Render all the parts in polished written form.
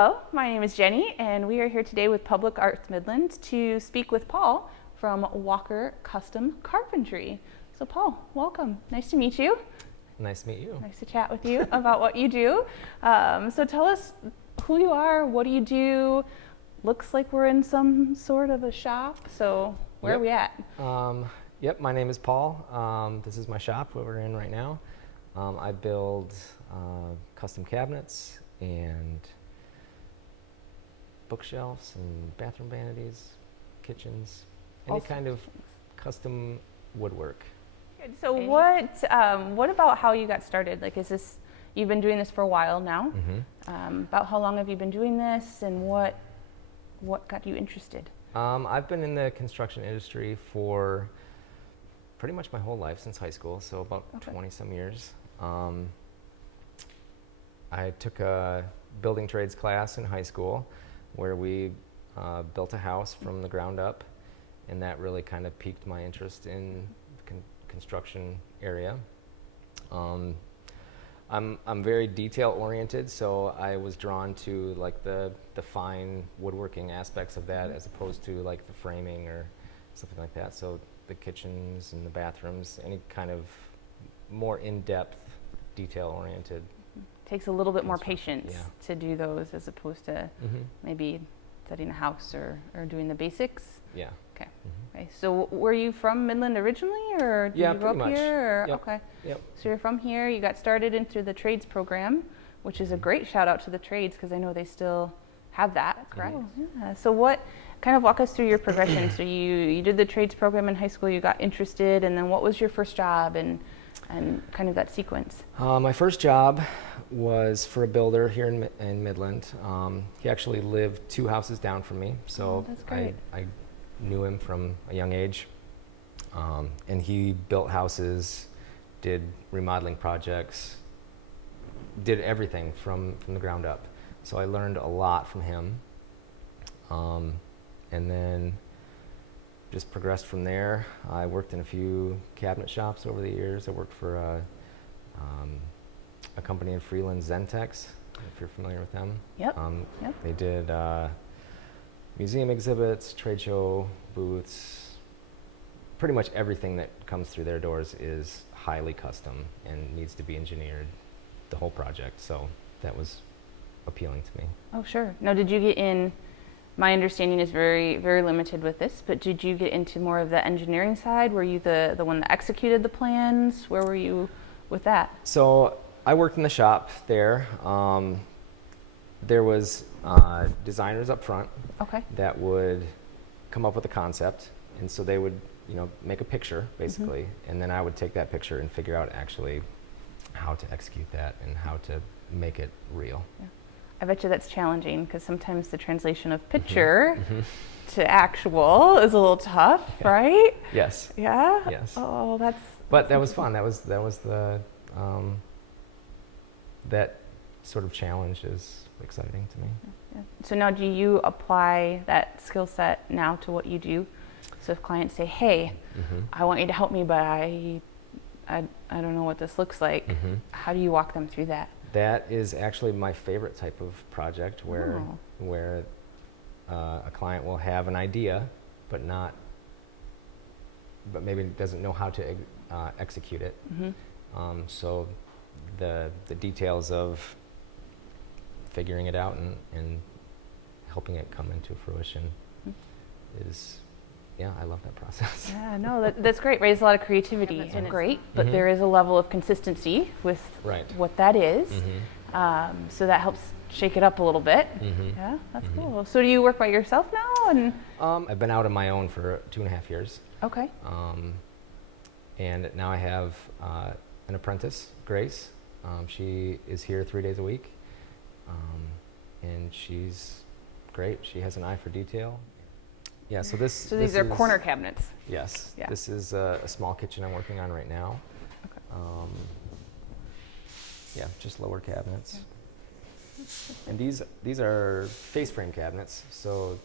Hello, my name is Jenny, and we are here today with Public Arts Midland to speak with Paul from Walker Custom Carpentry. So Paul, welcome. Nice to meet you. Nice to meet you. Nice to chat with you about what you do. So tell us who you are, what do you do? Looks like we're in some sort of a shop, so where are we at? Yep, my name is Paul. This is my shop, what we're in right now. I build custom cabinets and bookshelves and bathroom vanities, kitchens, any kind of custom woodwork. So what about how you got started? Like, is this, you've been doing this for a while now. About how long have you been doing this, and what got you interested? I've been in the construction industry for pretty much my whole life, since high school, so about 20 some years. I took a building trades class in high school where we built a house from the ground up, and that really kind of piqued my interest in the construction area. I'm very detail oriented, so I was drawn to like the fine woodworking aspects of that as opposed to like the framing or something like that. So the kitchens and the bathrooms, any kind of more in-depth, detail-oriented. Takes a little bit more patience to do those as opposed to maybe setting a house or doing the basics. Yeah. Okay. Okay. So were you from Midland originally, or did you grow up here? Or? Yep. Okay. Yep. So you're from here. You got started into the trades program, which is a great shout out to the trades because I know they still have that. Correct. Yeah. So what? Kind of walk us through your progression. So you did the trades program in high school. You got interested, and then what was your first job and kind of that sequence? My first job was for a builder here in Midland. He actually lived 2 houses down from me, so that's great. I knew him from a young age. And he built houses, did remodeling projects, did everything from the ground up. So I learned a lot from him. And then just progressed from there. I worked in a few cabinet shops over the years. I worked for a company in Freeland, Zentex, if you're familiar with them. Yep. They did museum exhibits, trade show booths. Pretty much everything that comes through their doors is highly custom and needs to be engineered, the whole project. So that was appealing to me. Oh, sure. Now, did you get in? My understanding is very, very limited with this, but did you get into more of the engineering side? Were you the one that executed the plans? Where were you with that? So I worked in the shop there. There was designers up front that would come up with a concept, and so they would, make a picture basically, and then I would take that picture and figure out actually how to execute that and how to make it real. Yeah. I bet you that's challenging because sometimes the translation of picture to actual is a little tough, right? Yes. Yeah? Yes. Oh, that's... But that was fun. That was the, that sort of challenge is exciting to me. Yeah. So now do you apply that skill set now to what you do? So if clients say, hey, I want you to help me, but I don't know what this looks like, how do you walk them through that? That is actually my favorite type of project where a client will have an idea, but maybe doesn't know how to execute it. So the details of figuring it out and helping it come into fruition is, I love that process. Yeah, no, that's great. Raise a lot of creativity and great, but there is a level of consistency with what that is. So that helps shake it up a little bit. Yeah, that's cool. So do you work by yourself now? And I've been out on my own for 2.5 years. Okay. And now I have an apprentice, Grace. She is here 3 days a week, and she's great. She has an eye for detail. Yeah, so these are corner cabinets. Yes. Yeah. This is a small kitchen I'm working on right now. Okay. Just lower cabinets. Yeah. And these are face frame cabinets, so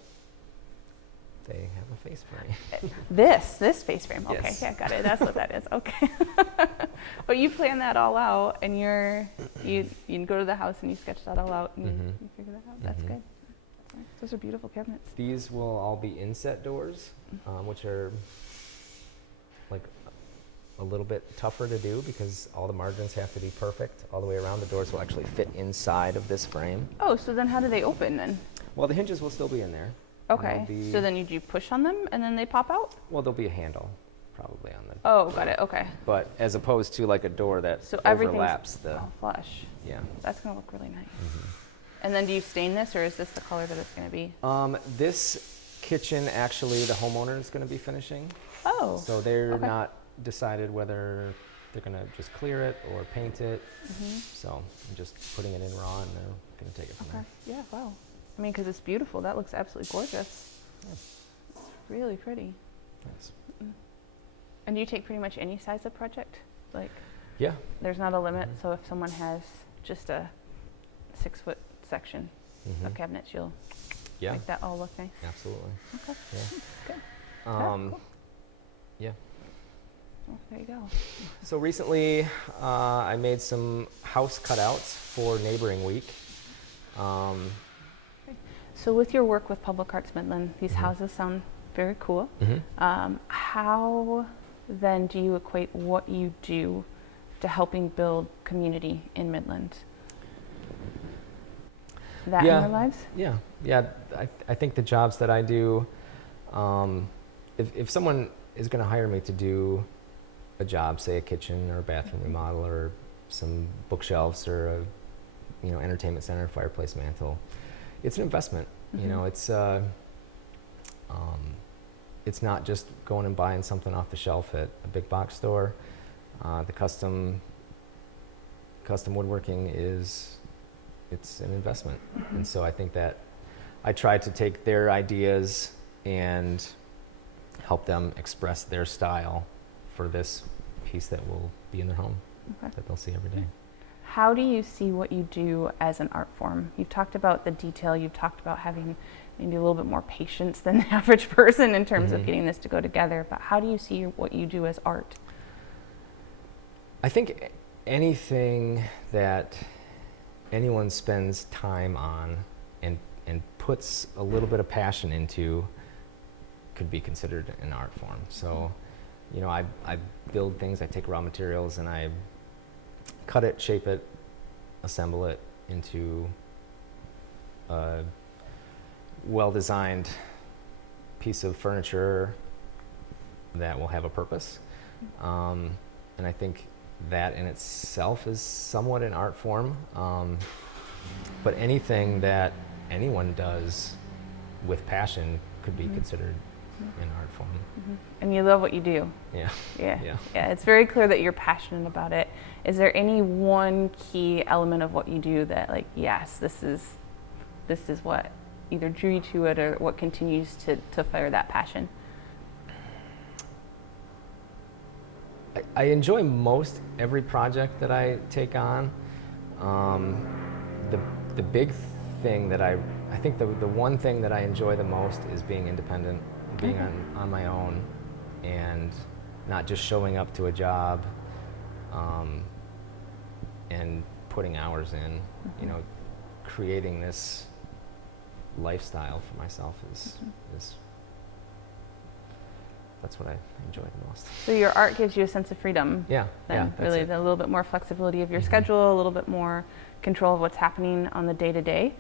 they have a face frame. This face frame. Okay, yes. Yeah, got it. That's what that is. Okay. But you plan that all out, and you go to the house and you sketch that all out, and you figure that out. That's good. That's nice. Those are beautiful cabinets. These will all be inset doors, which are like a little bit tougher to do because all the margins have to be perfect all the way around. The doors will actually fit inside of this frame. Oh, so then how do they open then? Well, the hinges will still be in there. Okay, so then you push on them and then they pop out? Well, there'll be a handle probably on them. Oh, got it, okay. But as opposed to like a door that So overlaps everything's all flush. Yeah. That's gonna look really nice. And then do you stain this, or is this the color that it's gonna be? This kitchen, actually, the homeowner is going to be finishing. Oh. So they're okay. not decided whether they're going to just clear it or paint it. So I'm just putting it in raw, and they're going to take it from there. Yeah, wow. I mean, because it's beautiful. That looks absolutely gorgeous. Yeah. It's really pretty. Nice. And do you take pretty much any size of project? Like, Yeah. there's not a limit, so if someone has just a 6-foot section of cabinets, you'll Yeah. make that all look nice. Absolutely. Okay. Yeah. Good. Cool. Yeah. Oh, there you go. So recently, I made some house cutouts for Neighboring Week. So with your work with Public Arts Midland, these houses sound very cool. How then do you equate what you do to helping build community in Midland? That in your lives? Yeah. I think the jobs that I do, if someone is going to hire me to do a job, say a kitchen or a bathroom remodel or some bookshelves or a entertainment center, fireplace mantle, it's an investment. It's not just going and buying something off the shelf at a big box store. The custom woodworking it's an investment. And so I think that I try to take their ideas and help them express their style for this piece that will be in their home, that they'll see every day. How do you see what you do as an art form? You've talked about the detail, you've talked about having maybe a little bit more patience than the average person in terms of getting this to go together, but how do you see what you do as art? I think anything that anyone spends time on and puts a little bit of passion into could be considered an art form. So, I build things, I take raw materials and I cut it, shape it, assemble it into a well-designed piece of furniture that will have a purpose. And I think that in itself is somewhat an art form. But anything that anyone does with passion could be considered an art form. And you love what you do. Yeah. Yeah, it's very clear that you're passionate about it. Is there any one key element of what you do that, like, yes, this is what either drew you to it or what continues to fire that passion? I enjoy most every project that I take on. The big thing that I think the one thing that I enjoy the most is being independent, being on my own, and not just showing up to a job and putting hours in. Creating this lifestyle for myself is that's what I enjoy the most. So your art gives you a sense of freedom. Yeah. Really, a little bit more flexibility of your schedule, a little bit more control of what's happening on the day-to-day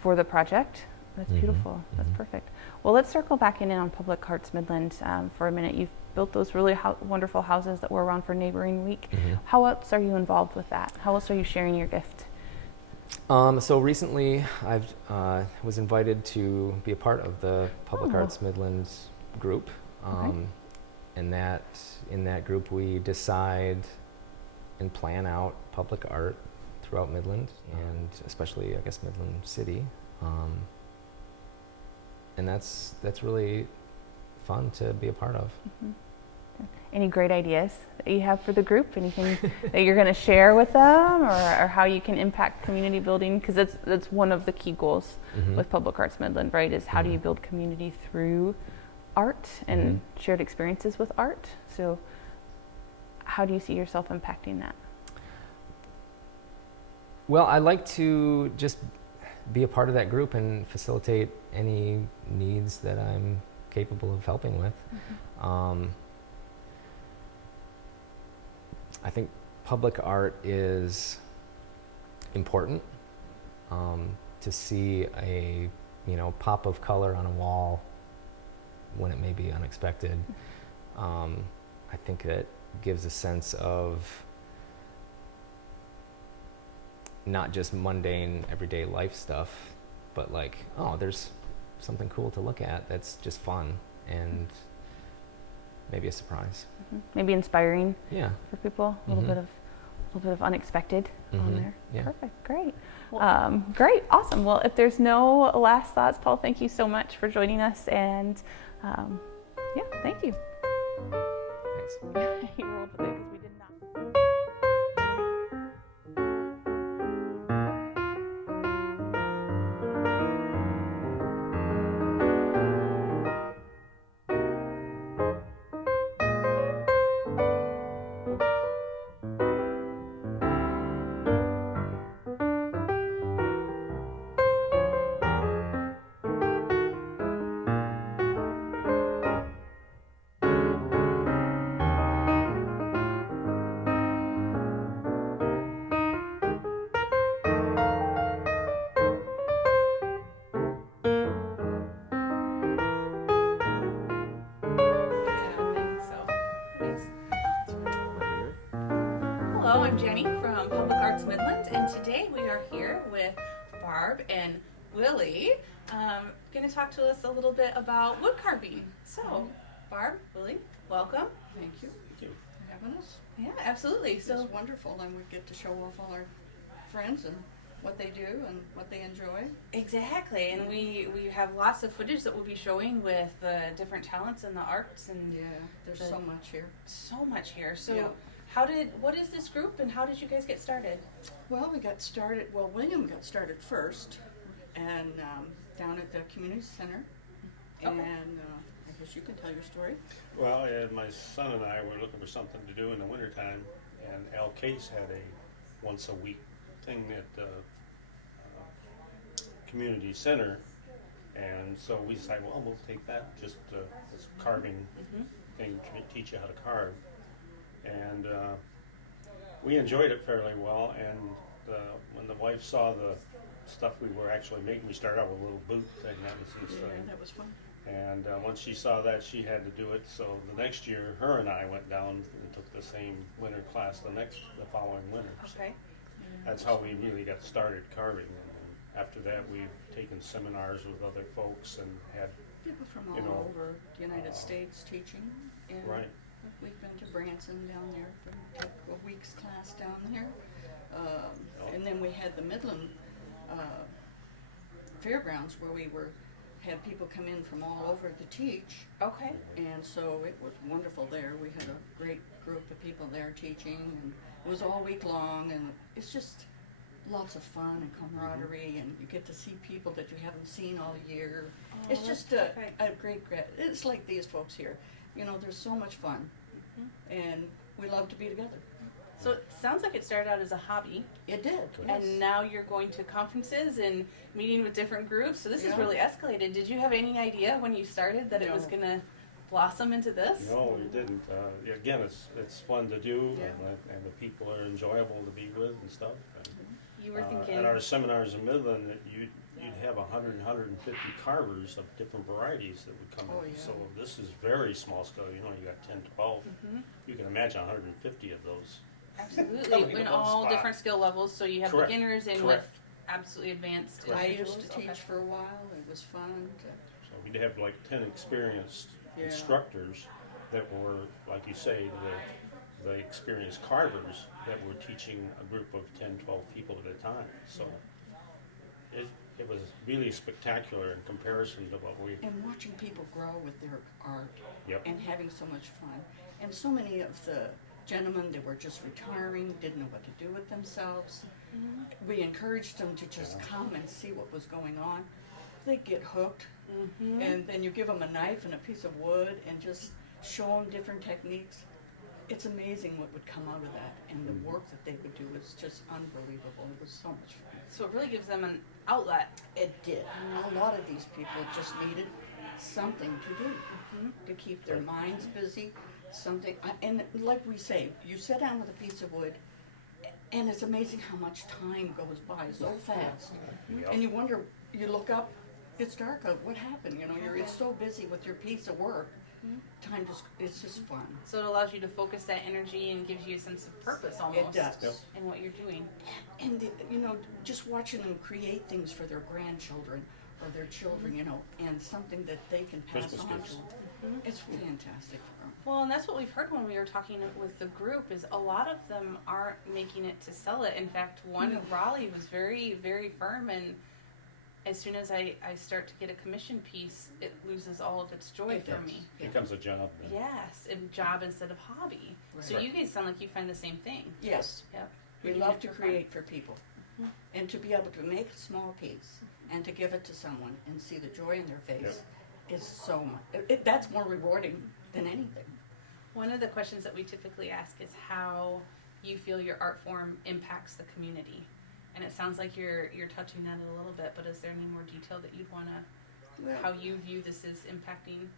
for the project. That's beautiful. That's perfect. Well, let's circle back in on Public Arts Midland for a minute. You've built those really wonderful houses that were around for Neighboring Week. How else are you involved with that? How else are you sharing your gift? So recently, I was invited to be a part of the Public Arts Midland group. And in that group, we decide and plan out public art throughout Midland, and especially, I guess, Midland City. And that's really fun to be a part of. Any great ideas that you have for the group? Anything that you're going to share with them, or how you can impact community building? Because that's one of the key goals with Public Arts Midland, right? Is how do you build community through art and shared experiences with art? So how do you see yourself impacting that? Well, I like to just be a part of that group and facilitate any needs that I'm capable of helping with. I think public art is important. To see a pop of color on a wall when it may be unexpected, I think that gives a sense of not just mundane everyday life stuff, but like, oh, there's something cool to look at that's just fun and maybe a surprise. Maybe inspiring. Yeah. For people. A little bit of unexpected on there. Yeah. Perfect. Great. Great. Awesome. Well, if there's no last thoughts, Paul, thank you so much for joining us, and yeah, thank you. Thanks. You rolled with it because we did not. Hello, I'm Jenni from Public Arts Midland, and today we are here with Barb and Willie, going to talk to us a little bit about wood carving. So, Barb, Willie, welcome. Thank you. Thank you for having us. Yeah, absolutely. It's wonderful, and we get to show off all our friends and what they do and what they enjoy. Exactly, and we have lots of footage that we'll be showing with the different talents in the arts, and Yeah, there's so much here. So much here. So, Yeah. what is this group, and how did you guys get started? Well, William got started first, and down at the community center. Okay. And I guess you can tell your story. Well, my son and I were looking for something to do in the wintertime, and Al Case had a once-a-week thing at the community center, and so we decided, well, we'll take that, just this carving thing, to teach you how to carve. And we enjoyed it fairly well, and when the wife saw the stuff we were actually making, we started out with a little boot thing, That was fun. and once she saw that, she had to do it. So the next year, her and I went down and took the same winter class the following winter. Okay. So that's how we really got started carving. And then after that, we've taken seminars with other folks and had People from You know, all over the United States teaching. And right. We've been to Branson down there for a week's class down there. And then we had the Midland Fairgrounds where we had people come in from all over to teach. Okay. And so it was wonderful there. We had a great group of people there teaching, and it was all week long, and it's just lots of fun and camaraderie, and you get to see people that you haven't seen all year. It's just a great, it's like these folks here. You know, there's so much fun, and we love to be together. So it sounds like it started out as a hobby, It did. and now you're going to conferences and meeting with different groups. So this has Yeah. really escalated. Did you have any idea when you started that it was No. going to blossom into this? No, we didn't. Again, it's fun to do, Yeah. and the people are enjoyable to be with and stuff. And, You were thinking. at our seminars in Midland, you'd have 100, 150 carvers of different varieties that would come Oh, in. yeah. So this is very small scale. You got 10, 12. You can imagine 150 of those. Absolutely, coming in in one all spot. different skill levels. So you have Correct. beginners and Correct. with absolutely advanced. I used individuals. to teach Okay. for a while. It was fun. So we'd have like 10 experienced Yeah. instructors that were, like you say, the experienced carvers that were teaching a group of 10, 12 people at a time. So it was really spectacular in comparison to what we. And watching people grow with their art Yep. and having so much fun. And so many of the gentlemen that were just retiring didn't know what to do with themselves. We encouraged them to just come and see what was going on. They'd get hooked, and then you give them a knife and a piece of wood and just show them different techniques. it's amazing what would come out of that, and the work that they would do is just unbelievable. It was so much fun. So it really gives them an outlet. It did. A lot of these people just needed something to do, to keep their minds busy, something. And like we say, you sit down with a piece of wood, and it's amazing how much time goes by so fast. Yep. And you wonder, you look up, it's dark out, what happened? You know, you're so busy with your piece of work, time just, it's just fun. So it allows you to focus that energy and gives you a sense of purpose almost It does. Yep. in what you're doing. And, you know, just watching them create things for their grandchildren or their children, you know, and something that they can pass Christmas on gifts. to them. It's fantastic for them. Well, and that's what we've heard when we were talking with the group is a lot of them aren't making it to sell it. In fact, one, Raleigh, was very, very firm, and as soon as I start to get a commission piece, it loses all of its joy It for does. me. Yeah. Becomes a job then. Yes, a job instead of hobby. So Right. you guys sound like you find the same thing. Yes, Yep. we Doing love it to for fun. create for people. And to be able to make a small piece and to give it to someone and see the joy in their face is so much, that's more rewarding than anything. One of the questions that we typically ask is how you feel your art form impacts the community. And it sounds like you're touching on it a little bit, but is there any more detail that you'd want to, Well, how you view this as impacting?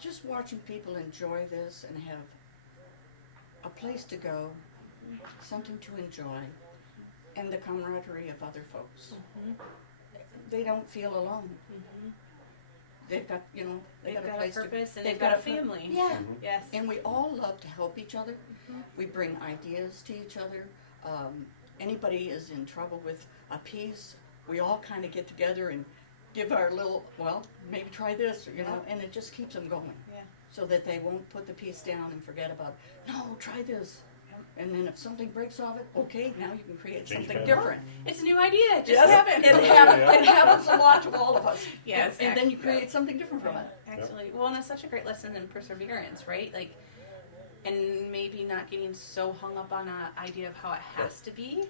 just watching people enjoy this and have a place to go, something to enjoy, and the camaraderie of other folks. They don't feel alone. They've got, you know, They've got a got a place purpose to, and they've got a family. Yeah. Yes. And we all love to help each other. We bring ideas to each other. Anybody is in trouble with a piece, we all kind of get together and give our little, well, maybe try this, or, you know, and it just keeps them going. Yeah. So that they won't put the piece down and forget about, no, try this. And then if something breaks off it, okay, now you can create Change something pattern. different. It's a new idea. Just Yes, have it. it happens a lot to all of us. Yes, And then you create something different from it. Actually, well, and it's such a great lesson in perseverance, right? Like, and maybe not getting so hung up on an idea of how it has to be.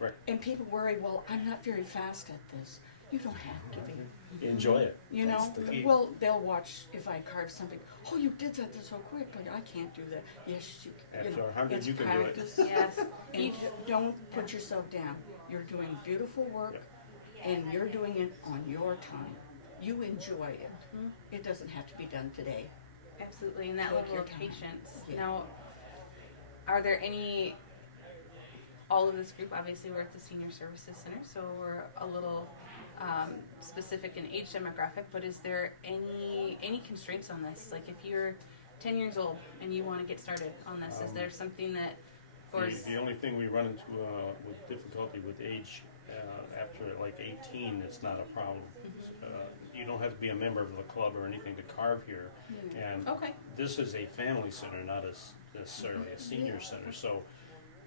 Right. And people worry, well, I'm not very fast at this. You don't have to be. Enjoy it. You know, That's the key. well, they'll watch if I carve something. Oh, you did that so quickly. I can't do that. Yes, you After know, 100, it's you can do it. practice. Yes. And You- don't put yourself down. You're doing beautiful work, and you're doing it on your time. You enjoy it. It doesn't have to be done today. Absolutely, and that Take level your of time. patience. Yeah. Now, are there any? All of this group, obviously, we're at the Senior Services Center, so we're a little specific in age demographic. But is there any constraints on this? Like, if you're 10 years old and you want to get started on this, is there something that, or is, The only thing we run into with difficulty with age after like 18, it's not a problem. You don't have to be a member of the club or anything to carve here. And okay? this is a family center, not necessarily a senior center. So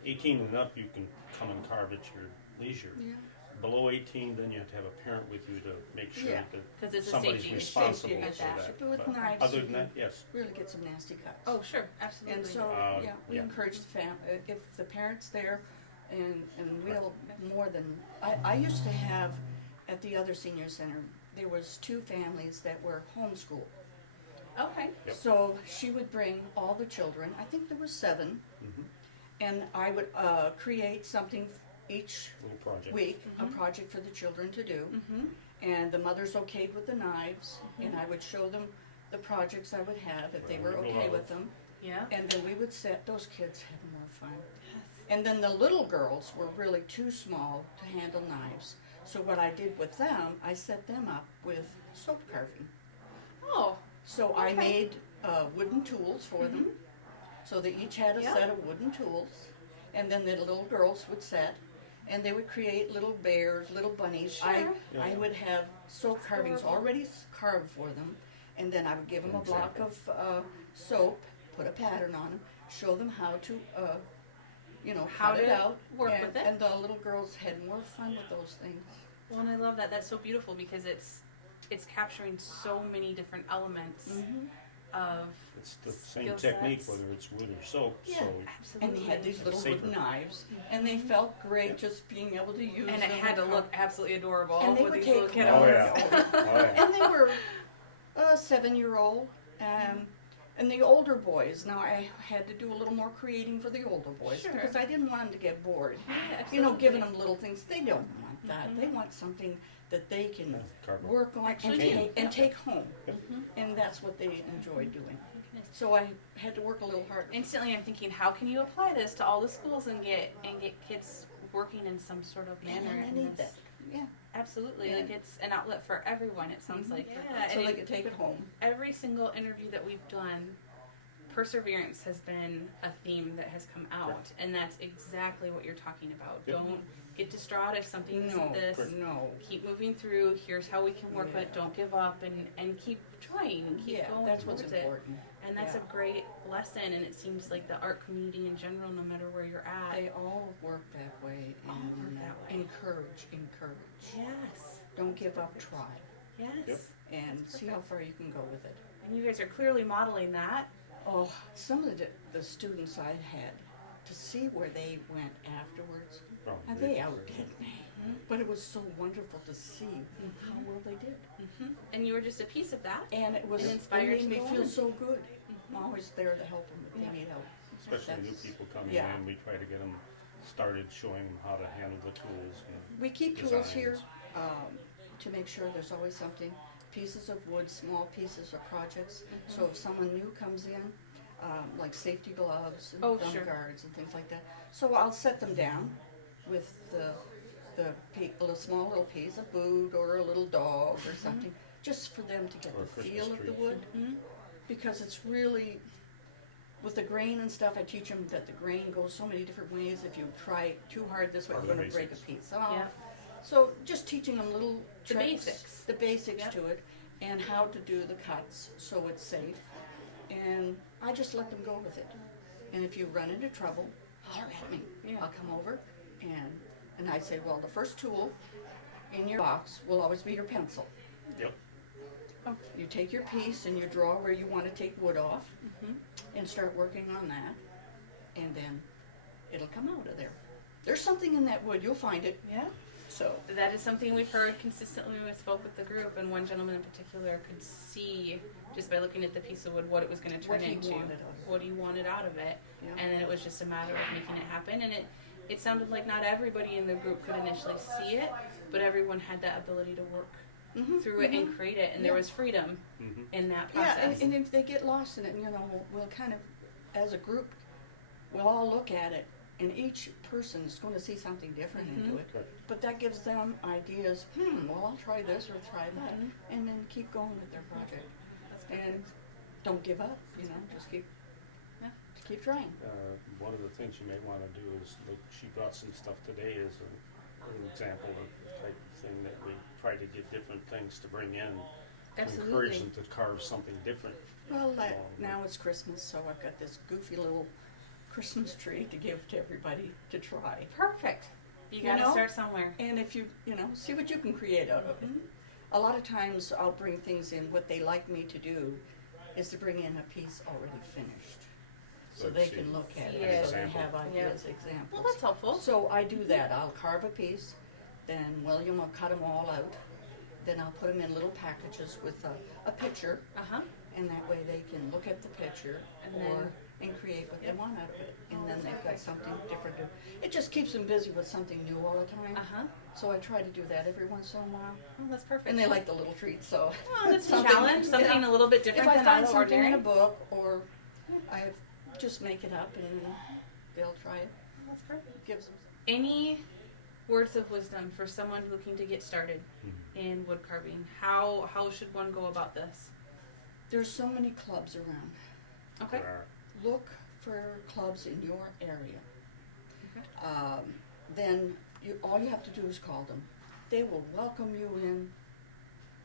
18 and up, you can come and carve at your leisure. Yeah. Below 18, then you have to have a parent with you to make sure Yeah. 'Cause that it's a somebody's safety issue. responsible Safety for issue. that. But with But knives, other you than can that, yes. really get some nasty cuts. Oh, sure, absolutely. And so, yeah, we yeah. encourage the if the parents there, and we'll more than, I used to have, at the other senior center, there was 2 families that were homeschooled. Okay. Yep. So she would bring all the children, I think there was 7, Mhm. and I would create something each Little project. week, a project for the children to do. And the mothers okayed with the knives, and I would show them the projects I would have if they were Right. okay with them. Yeah. And then we would set, those kids had more fun. And then the little girls were really too small to handle knives. So what I did with them, I set them up with soap carving. Oh, So I Okay. made wooden tools for them. So they each had a Yeah. set of wooden tools. And then the little girls would set, and they would create little bears, little bunnies. Sure. I would have soap carvings adorable. already carved for them, and then I would give them a block of soap, put a pattern on them, show them how to, How cut it to out. work and, with it. And the little girls had more fun with those things. well, and I love that. That's so beautiful because it's capturing so many different elements of It's the same skill technique, sets. whether it's wood or soap. Yeah. So absolutely. And they had these little Safer. wooden knives, and they felt great just being able to use them. and it had to look absolutely adorable And they with would these little take kiddos. Oh yeah. Oh yeah. And they were a 7-year-old, And the older boys, now I had to do a little more creating for the older boys Sure. because I didn't want them to get bored. Yeah, You know, absolutely. giving them little things. They don't want that. They want something that they can Cardboard. work on Actually, and take home. Yep. And that's what they enjoy doing. So I had to work a little harder. Instantly, I'm thinking, how can you apply this to all the schools and get kids working in some sort of manner? And I in need this? that. Yeah. Absolutely, Yeah. like it's an outlet for everyone. It sounds like. Yeah, So and they can take it home. every single interview that we've done, perseverance has been a theme that has come out, Correct. and that's exactly what you're talking about. Yep. Don't get distraught if something No, isn't this. no. Keep moving through. Here's how we can work, Yeah. but don't give up and keep trying and keep Yeah, going that's what's towards it. important. And that's Yeah. a great lesson. And it seems like the art community in general, no matter where you're at, They all work that way All work and that way. encourage. yes, Don't give up, try. yes. Yep. And That's see how far you can go with it. And you guys are clearly modeling that. Oh, some of the students I had, to see where they went afterwards, Oh, and they outdid me. But it was so wonderful to see how well they did. And you were just a piece of that. And it was, And it inspired made to me go feel on. so good. I'm always there to help them if they need help. Especially new That's- people coming yeah. in, we try to get them started showing them how to handle the tools. We keep tools here Designs. to make sure there's always something. Pieces of wood, small pieces of projects. So if someone new comes in, like safety gloves and Oh, thumb sure. guards and things like that. So I'll set them down with a small little piece, a boot or a little dog or something, just for them to get Or a the Christmas feel of the tree. wood. Because it's really, with the grain and stuff, I teach them that the grain goes so many different ways. If you try too hard this way, Or you're the going to break a basics. piece off. Yeah. So just teaching them little The tricks, basics. the basics Yep. to it, and how to do the cuts so it's safe. And I just let them go with it. And if you run into trouble, holler at me. Yeah. I'll come over and I say, well, the first tool in your box will always be your pencil. Yep. You take your piece and you draw where you want to take wood off and start working on that, and then it'll come out of there. There's something in that wood, you'll find it. Yeah. So That is something we've heard consistently when we spoke with the group, and one gentleman in particular could see, just by looking at the piece of wood, what it was going to turn What he into, wanted out of it. what he wanted out of it, Yeah. and then it was just a matter of making it happen. And it sounded like not everybody in the group could initially see it, but everyone had that ability to work through it and create it, and there Yeah. was freedom Mm-hmm. in that yeah, process. and if they get lost in it, we'll kind of, as a group, we'll all look at it, and each person is going to see something different into it. Correct. But that gives them ideas. Well, I'll try this or try that, and then keep going with their project. And don't give up. Just keep trying. One of the things you may want to do is look. She brought some stuff today as an example of the type of thing that we try to get different things to bring in to encourage Absolutely. them to carve something different. Well, now it's Christmas, so I've got this goofy little Christmas tree to give to everybody to try. Perfect. You You got to know? start somewhere. And if you see what you can create out of it. A lot of times I'll bring things in. What they like me to do is to bring in a piece already finished, so they see can look at an it, so they example. have ideas, examples. Well, that's helpful. So I do that. I'll carve a piece, then William will cut them all out. Then I'll put them in little packages with a picture, and that way they can look at the picture and create what they want out of it. And then they've got something different to. It just keeps them busy with something new all the time. So I try to do that every once in a while. Oh, that's perfect. And they like the little treats, so. Oh, that's a something- challenge. Something yeah. a little bit different If I than find out of the something in ordinary. a book, or I just make it up and they'll try it. That's perfect. Gives them. Any words of wisdom for someone looking to get started in wood carving? How should one go about this? There's so many clubs around. Okay. There are. Look for clubs in your area. Then all you have to do is call them. They will welcome you in.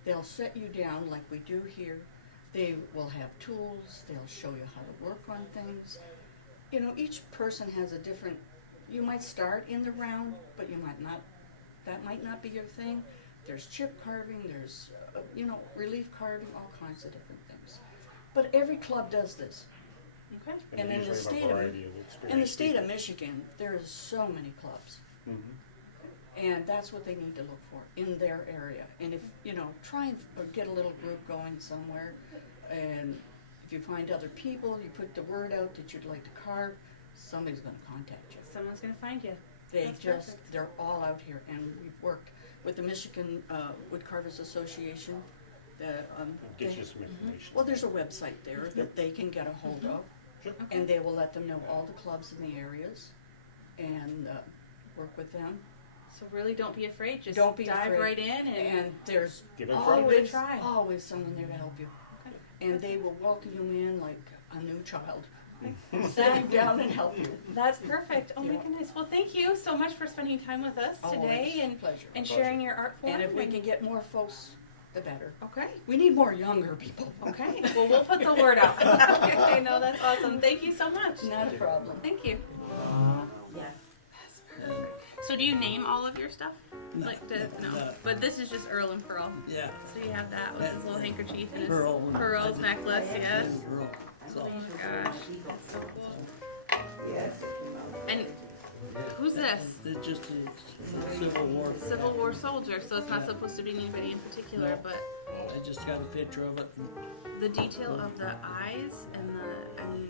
They'll set you down like we do here. They will have tools. They'll show you how to work on things. Each person has a different. You might start in the round, but you might not. That might not be your thing. There's chip carving. There's relief carving. All kinds of different things. But every club does this. Okay. And they in the usually state have a of variety of in the experienced state of people. Michigan, there is so many clubs, Mhm. and that's what they need to look for in their area. And if try and get a little group going somewhere, and If you find other people, you put the word out that you'd like to carve, somebody's gonna contact you. Someone's gonna find you. They That's just, perfect. they're all out here, and we've worked with the Michigan Woodcarvers Association. Get you they- some information. Well, there's a website there that they can get a hold of, Sure. and they will let them know all the clubs in the areas, and work with them. So really, don't be afraid. Just Don't be dive afraid. right in And there's Give it a try. always, Try. always someone there to help you. Okay. And they will welcome you in like a new child. Sit you down and help you. That's perfect. Oh my Yeah. goodness. Well, thank you so much for spending time with us today Always and pleasure. and sharing your art form. And if we can get more folks, the better. Okay. We need more younger people. Okay. Well, we'll put the word out. Okay. No, that's awesome. Thank you so much. Not a problem. Thank you. So do you name all of your stuff? No. No. But this is just Earl and Pearl. Yeah. So you have that with his little handkerchief and his Pearl. pearls necklace, yes. Pearl. So, Oh my gosh. That's so cool. And who's this? it's just a Civil War. Civil War soldier, so it's not supposed to be anybody in particular, No. but I just got a picture of it. the detail of the eyes and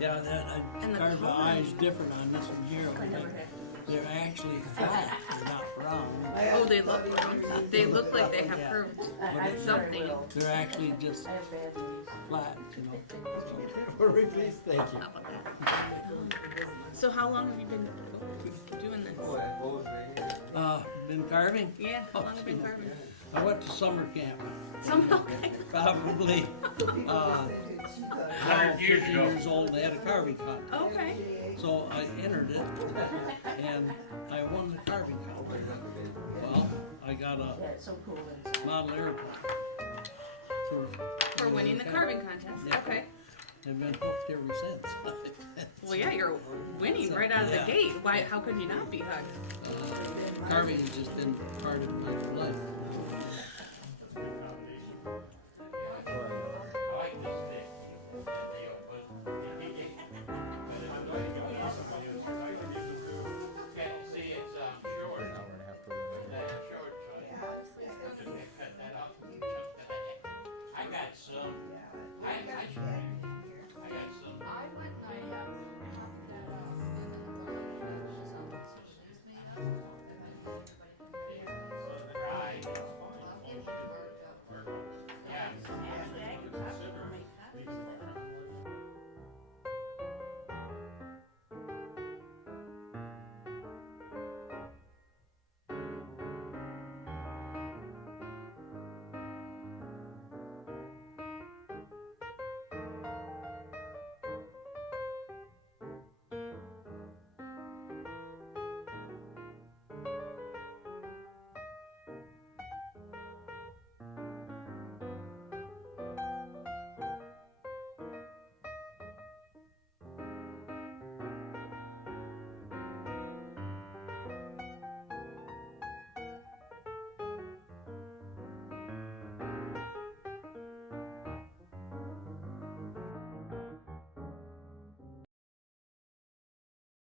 Yeah, that And I the carved the color. eyes different on this one here. They're actually flat, they're not round. oh, they look round. They look like they have curved something. They're actually just flat, you know. Thank you. How about that? So how long have you been doing this? Been carving? Yeah, how long have you been carving? I went to summer camp. Okay. Probably 50 years old. They had a carving contest. Okay. So I entered it, and I won the carving contest. Well, I got a model airplane For winning the carving contest. Yeah. Okay. I've been hooked ever since. Well, yeah, you're winning right out of the Yeah. gate. Why? How could you not be hooked? Carving has just been part of my life.